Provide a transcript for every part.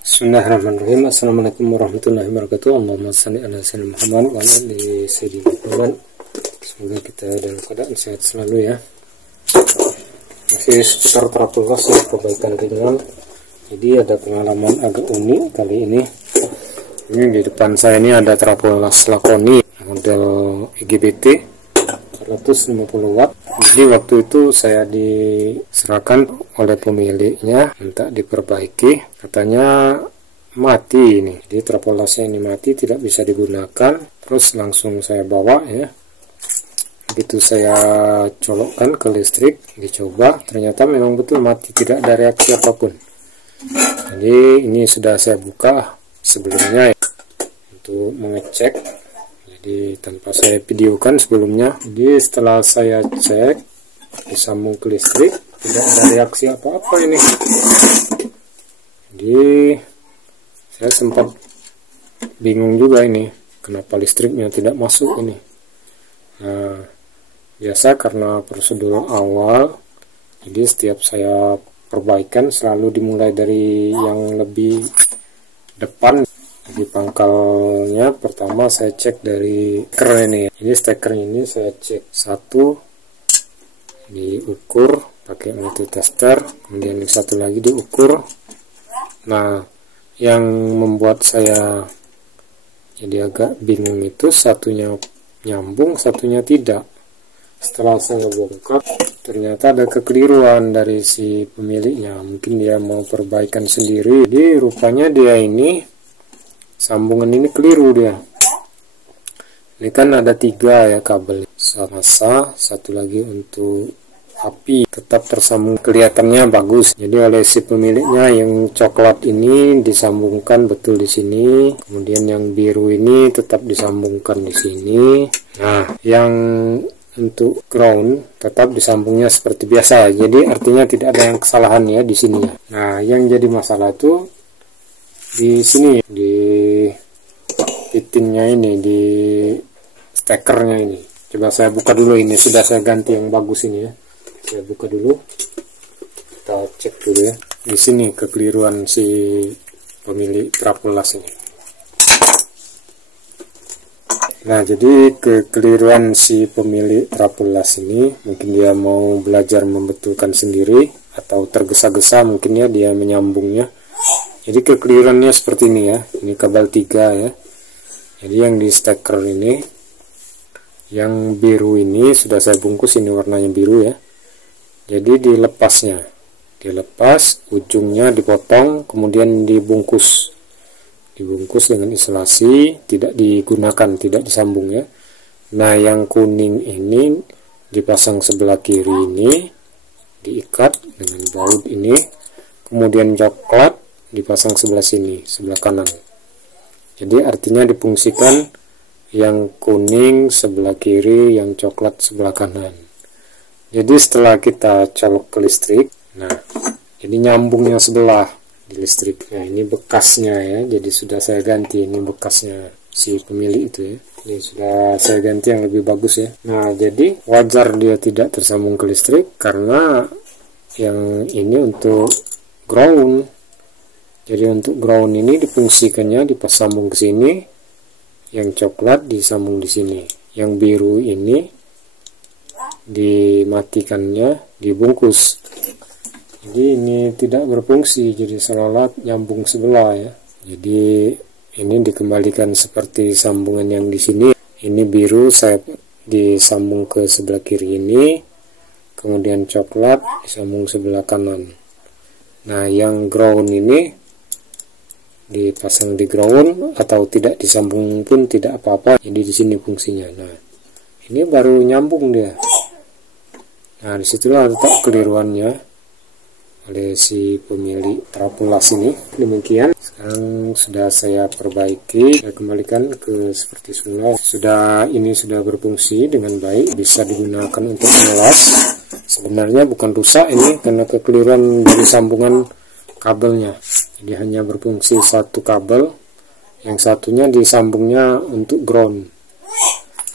Bismillahirrahmanirrahim. Assalamualaikum warahmatullahi wabarakatuh. Allahumma shalli ala sayyidina Muhammad wa ala ali sayyidina Muhammad. Semoga kita dalam keadaan sehat selalu ya. Masih seputar terapulas ya, perbaikan ringan. Jadi ada pengalaman agak unik kali ini. Ini di depan saya ini ada terapulas lakoni model IGBT 450 watt. Jadi waktu itu saya diserahkan oleh pemiliknya minta diperbaiki, katanya mati ini. Jadi trapolasnya ini mati, tidak bisa digunakan. Terus langsung saya bawa ya. Begitu saya colokkan ke listrik, dicoba, ternyata memang betul mati, tidak ada reaksi apapun. Jadi ini sudah saya buka sebelumnya ya, untuk mengecek. Jadi tanpa saya videokan sebelumnya. Jadi setelah saya cek, disambung ke listrik, tidak ada reaksi apa-apa ini. Jadi saya sempat bingung juga ini, kenapa listriknya tidak masuk ini. Nah, biasa karena prosedur awal, jadi setiap saya perbaikan selalu dimulai dari yang lebih depan. Di pangkalnya pertama saya cek dari steker ini. Ini steker ini saya cek satu, diukur pakai multitester, kemudian yang satu lagi diukur. Nah, yang membuat saya jadi agak bingung itu satunya nyambung, satunya tidak. Setelah saya bongkar, ternyata ada kekeliruan dari si pemiliknya. Mungkin dia mau perbaikan sendiri. Jadi rupanya dia ini sambungan ini keliru dia. Ini kan ada 3 ya kabel, masa satu lagi untuk api, tetap tersambung, kelihatannya bagus. Jadi oleh si pemiliknya yang coklat ini disambungkan betul di sini, kemudian yang biru ini tetap disambungkan di sini. Nah, yang untuk ground tetap disambungnya seperti biasa. Jadi artinya tidak ada yang kesalahan ya di sini. Nah, yang jadi masalah itu di sini, di fitingnya ini, di stekernya ini. Coba saya buka dulu, ini sudah saya ganti yang bagus ini ya. Saya buka dulu, kita cek dulu ya. Di sini kekeliruan si pemilik trapulas ini. Nah, jadi kekeliruan si pemilik trapulas ini, mungkin dia mau belajar membetulkan sendiri atau tergesa-gesa mungkin ya dia menyambungnya. Jadi kekeliruannya seperti ini ya. Ini kabel 3 ya. Jadi yang di steker ini, yang biru ini sudah saya bungkus, ini warnanya biru ya. Jadi dilepasnya, dilepas, ujungnya dipotong, kemudian dibungkus dengan isolasi, tidak digunakan, tidak disambung ya. Nah, yang kuning ini dipasang sebelah kiri ini, diikat dengan baut ini, kemudian coklat dipasang sebelah sini, sebelah kanan. Jadi artinya difungsikan yang kuning sebelah kiri, yang coklat sebelah kanan. Jadi setelah kita colok ke listrik, nah ini nyambungnya sebelah di listrik. Nah, ini bekasnya ya, jadi sudah saya ganti, ini bekasnya si pemilik itu ya. Ini sudah saya ganti yang lebih bagus ya. Nah, jadi wajar dia tidak tersambung ke listrik karena yang ini untuk ground. Jadi untuk ground ini difungsikannya dipasang ke sini, yang coklat disambung di sini, yang biru ini dimatikannya dibungkus. Jadi ini tidak berfungsi, jadi seolah-olah nyambung sebelah ya. Jadi ini dikembalikan seperti sambungan yang di sini. Ini biru saya disambung ke sebelah kiri ini, kemudian coklat disambung sebelah kanan. Nah, yang ground ini dipasang di ground atau tidak disambung pun tidak apa-apa. Jadi di sini fungsinya. Nah, ini baru nyambung dia. Nah, disitulah letak keliruannya oleh si pemilik trapulas ini. Demikian. Sekarang sudah saya perbaiki, saya kembalikan ke seperti semula. Ini sudah berfungsi dengan baik, bisa digunakan untuk melas. Sebenarnya bukan rusak ini karena kekeliruan dari sambungan kabelnya. Jadi hanya berfungsi satu kabel, yang satunya disambungnya untuk ground.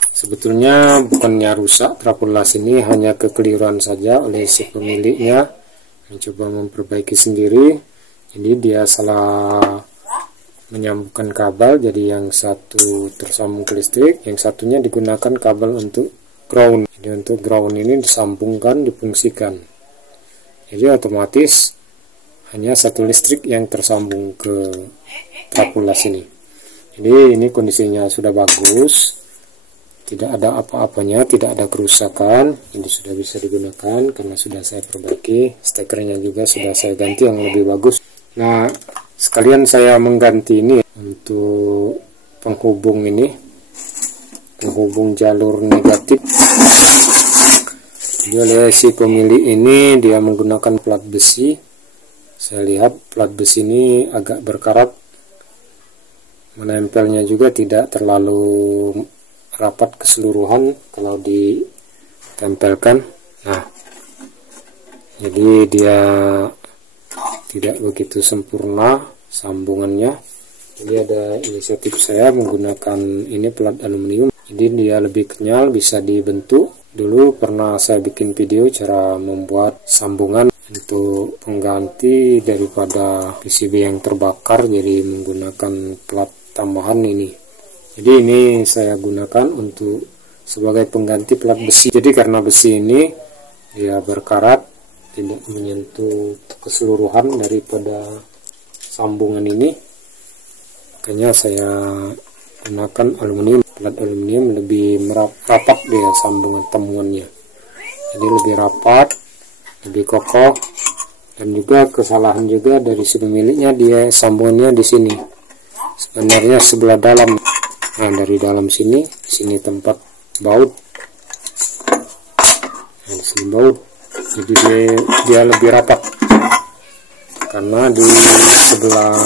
Sebetulnya bukannya rusak trapulas ini, hanya kekeliruan saja oleh si pemiliknya mencoba memperbaiki sendiri. Ini dia salah menyambungkan kabel, jadi yang satu tersambung ke listrik, yang satunya digunakan kabel untuk ground. Jadi untuk ground ini disambungkan, difungsikan, jadi otomatis hanya satu listrik yang tersambung ke trapulas ini. Jadi ini kondisinya sudah bagus, tidak ada apa-apanya, tidak ada kerusakan. Ini sudah bisa digunakan karena sudah saya perbaiki, stekernya juga sudah saya ganti yang lebih bagus. Nah, sekalian saya mengganti ini untuk penghubung ini, penghubung jalur negatif. Jadi oleh si pemilik ini dia menggunakan plat besi. Saya lihat plat besi ini agak berkarat, menempelnya juga tidak terlalu rapat keseluruhan kalau ditempelkan. Nah, jadi dia tidak begitu sempurna sambungannya. Jadi ada inisiatif saya menggunakan ini plat aluminium, jadi dia lebih kenyal, bisa dibentuk. Dulu pernah saya bikin video cara membuat sambungan untuk pengganti daripada PCB yang terbakar, jadi menggunakan plat tambahan ini. Jadi ini saya gunakan untuk sebagai pengganti plat besi. Jadi karena besi ini dia berkarat, tidak menyentuh keseluruhan daripada sambungan ini, makanya saya gunakan aluminium. Plat aluminium lebih rapat dia sambungan temuannya, jadi lebih rapat, lebih kokoh. Dan juga kesalahan juga dari si pemiliknya, dia sambungannya di sini sebenarnya sebelah dalam. Nah, dari dalam sini tempat baut, nah, di sini baut, jadi dia lebih rapat karena di sebelah.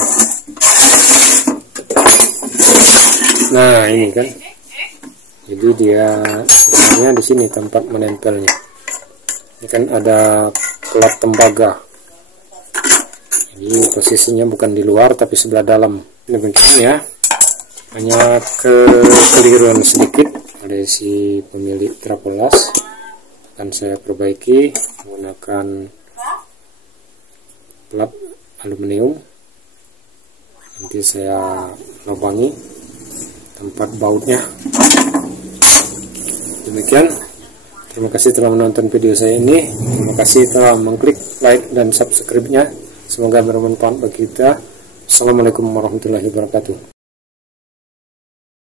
Nah, ini kan, jadi dia sebenarnya di sini tempat menempelnya. Ini kan ada plat tembaga, jadi posisinya bukan di luar tapi sebelah dalam. Ini begini ya, hanya kekeliruan sedikit oleh si pemilik trapulas, akan saya perbaiki menggunakan plat aluminium. Nanti saya lubangi tempat bautnya. Demikian, terima kasih telah menonton video saya ini, terima kasih telah mengklik like dan subscribe-nya. Semoga bermanfaat bagi kita. Assalamualaikum warahmatullahi wabarakatuh.